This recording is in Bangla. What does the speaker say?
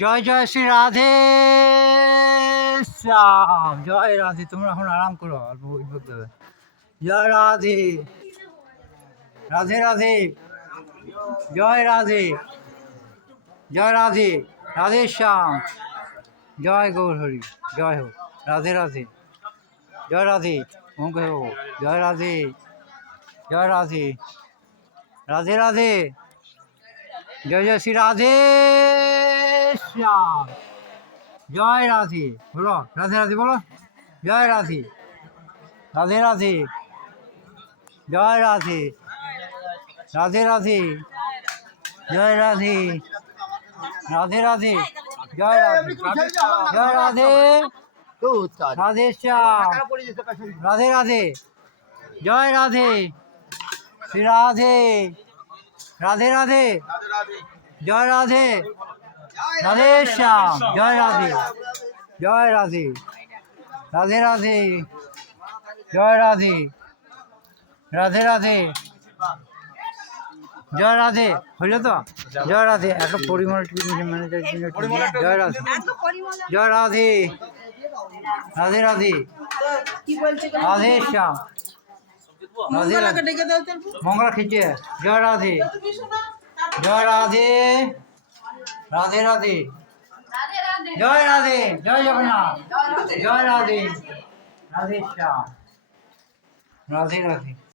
জয় জয় শ্রী রাধে শ্যাম। জয় রাধে। তোমরা এখন আরাম করো, অল্প বই পড়তে হবে। জয় রাধে, রাধে রাধে, জয় রাধে, জয় রাধে, রাধে শ্যাম, জয় গৌর হরি, জয় হোক, রাধে রাধে, জয় রাধে, ওঙ্কার হোক, জয় রাধে, জয় রাধে, রাধে রাধে, জয় জয় শ্রী রাধে শ্যাম, জয় রাধে, বলো রাধে রাধে, বলো জয় রাধে, রাধে রাধে, জয় রাধে, রাধে রাধে, জয় রাধে, রাধে রাধে, জয় রাধে, জয় রাধে, রাধে শ্যাম, রাধে রাধে, জয় রাধে, শ্রী রাধে, রাধে রাধে, জয় রাধে, রাধে শ্যাম, জয় রাধে, জয় রাধে, রাধে রাধে, জয় রাধে, রাধে রাধে, জয় রাধে, হইল তো? জয় রাধে, একটা পরিমল ম্যানেজার, জয় রাধে, জয় রাধে, রাধে রাধে, রাধে শ্যাম, রাধে রাধে, মঙ্গলা খিচে, জয় রাধে, জয় রাধে, রাধে রাধে, জয় রাধে, জয় জগন্নাথ, জয় রাধে, রাধে শ্যাম, রাধে রাধে।